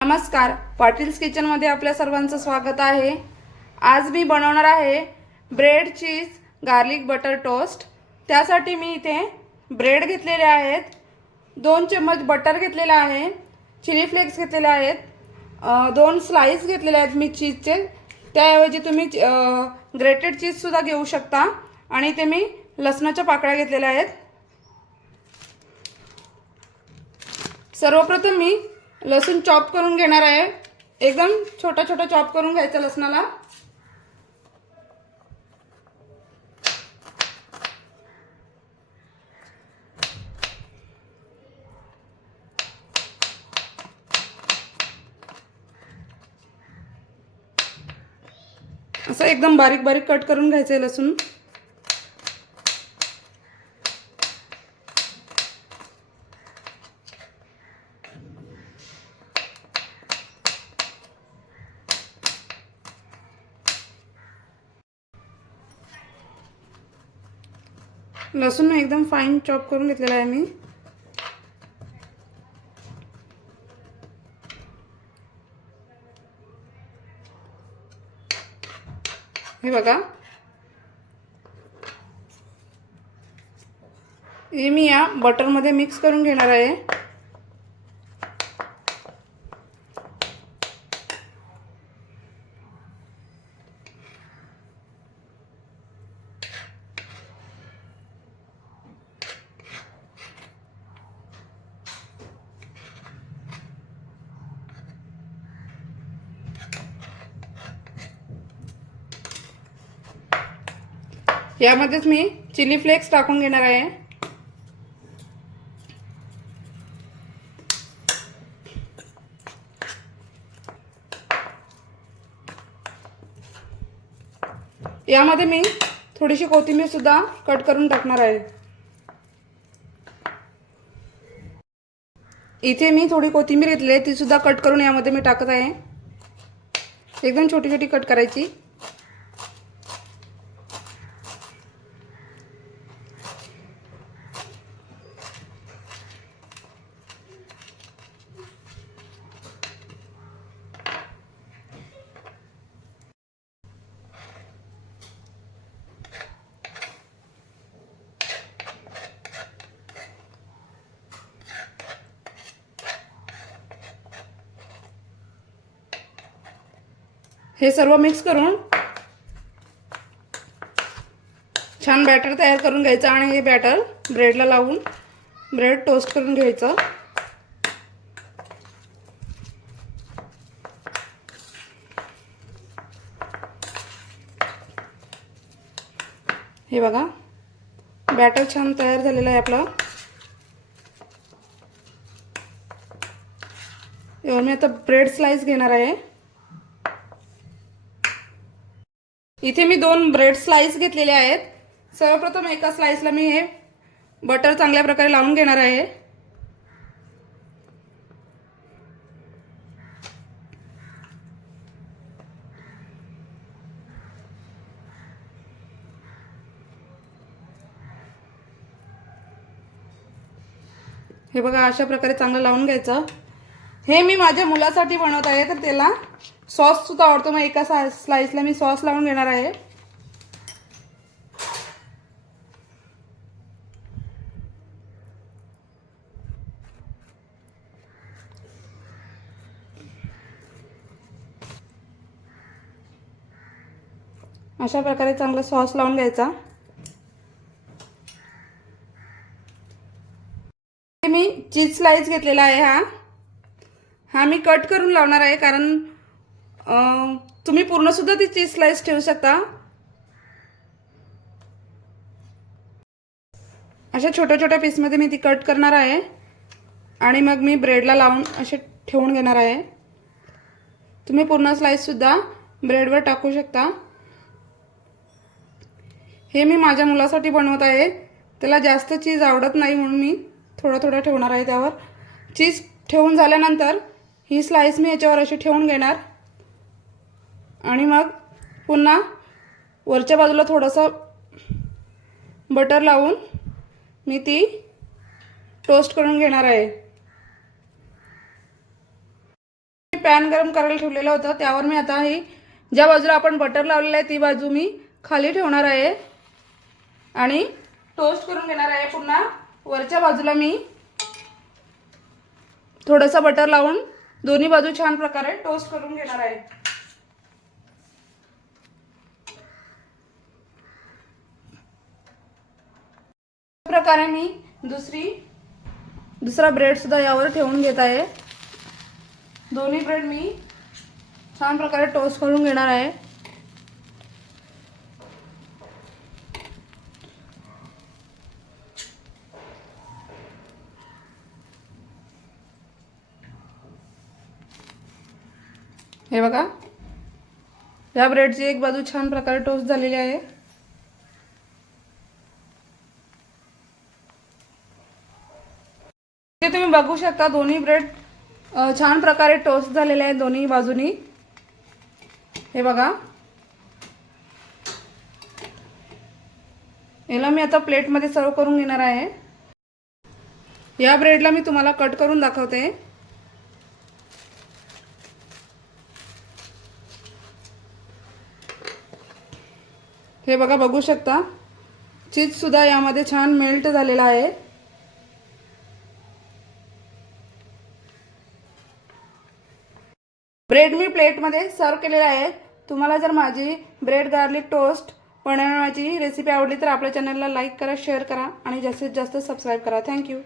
नमस्कार, पाटील्स किचनमध्ये आपल्या सर्वांचं स्वागत आहे। आज मी बनवणार आहे bread cheese garlic butter toast. त्यासाठी मी इथे ब्रेड घेतलेले आहेत, 2 चम्मच बटर घेतलेले आहे, चिली फ्लेक्स घेतलेले आहेत, 2 स्लाइस घेतलेले आहेत मी चीजचे। त्याऐवजी तुम्ही ग्रेटेड चीज सुद्धा घेऊ शकता। आणि इथे मी लसणाच्या पाकळ्या घेतलेल्या आहेत। सर्वप्रथम मी लसूण चॉप करून घेणार आहे। एकदम छोटा छोटा चॉप करून घ्यायचा लसणाला। असं एकदम बारीक बारीक कट करून घ्यायचं लसूण। लसूण एकदम फाइन चॉप करून घेतलेला आहे मी। हे बघा, हे मी या बटर मध्ये मिक्स करून घेणार आहे। यामध्येच मी चिली फ्लेक्स टाकून घेणार आहे। यामध्ये मी थोडीशी कोथिंबीर सुद्धा कट करून टाकणार आहे। इथे मी थोडी कोथिंबीर घेतली आहे, ती सुद्धा कट करून यामध्ये मी टाकत आहे। एकदम छोटी छोटी कट करायची। हे सर्व मिक्स करून छान बॅटर तयार करून घ्यायचं आणि हे बॅटर ब्रेडला लावून ब्रेड टोस्ट करून घ्यायचं। हे बघा, बॅटर छान तयार झालेलं आहे आपलं। यावर मी आता ब्रेड स्लाइस घेणार आहे। इथे मी 2 ब्रेड स्लाइस घेतलेले आहेत। सर्वप्रथम एका स्लाइसला मी हे बटर चांगल्या प्रकारे लावून घेणार आहे। हे बघा, अशा प्रकारे चांगलं लावून घ्यायचं। हे मी माझ्या मुलासाठी बनवत आहे, तर त्याला सॉस सुद्धा आवडतो। मग एका स्लाइसला मी सॉस लावून घेणार आहे। अशा प्रकारे चांगला सॉस लावून घ्यायचा। मी चीज स्लाइस घेतलेला आहे। हा मी कट करून लावणार आहे, कारण तुम्ही पूर्ण सुद्धा ती चीज स्लाइस ठेवू शकता। अशा छोट्या छोट्या पीसमध्ये मी ती कट करणार आहे आणि मग मी ब्रेडला लावून असे ठेवून घेणार आहे। तुम्ही पूर्ण स्लाइस सुद्धा ब्रेडवर टाकू शकता। हे मी माझ्या मुलासाठी बनवत आहे, त्याला जास्त चीज आवडत नाही, म्हणून मी थोडा थोडा ठेवणार आहे त्यावर। चीज ठेवून झाल्यानंतर ही स्लाइस मी याच्यावर अशी ठेवून घेणार आणि मग पुन्हा वरच्या बाजूला थोडंसं बटर लावून मी ती टोस्ट करून घेणार आहे। पॅन गरम करायला ठेवलेलं होतं त्यावर मी आता ही ज्या बाजूला आपण बटर लावलेलं आहे ती बाजू मी खाली ठेवणार आहे आणि टोस्ट करून घेणार आहे। पुन्हा वरच्या बाजूला मी थोडंसं बटर लावून दोन्ही बाजू छान प्रकारे टोस्ट करून घेणार आहे। प्रकारे मी दुसरा ब्रेड सुद्धा यावर ठेवून घेत आहे। दोन्ही ब्रेड मी छान प्रकारे टोस्ट करून घेणार आहे। हे बघा, या ब्रेडची एक बाजू छान प्रकारे टोस्ट झालेली आहे। ते तुम्ही बघू शकता दोन्ही ब्रेड छान प्रकारे टोस्ट झालेले आहेत दोन्ही बाजूनी। हे बघा, याला मी आता प्लेटमध्ये सर्व करून घेणार आहे। या ब्रेडला मी तुम्हाला कट करून दाखवते। हे बघा, बघू शकता चीज सुद्धा यामध्ये छान मेल्ट झालेला आहे। ब्रेड मी प्लेटमध्ये सर्व केलेला आहे। तुम्हाला जर माझी ब्रेड गार्लिक टोस्ट बनवण्याची रेसिपी आवडली तर आपल्या चॅनलला लाईक करा, शेअर करा आणि जास्तीत जास्त सबस्क्राइब करा। थँक्यू।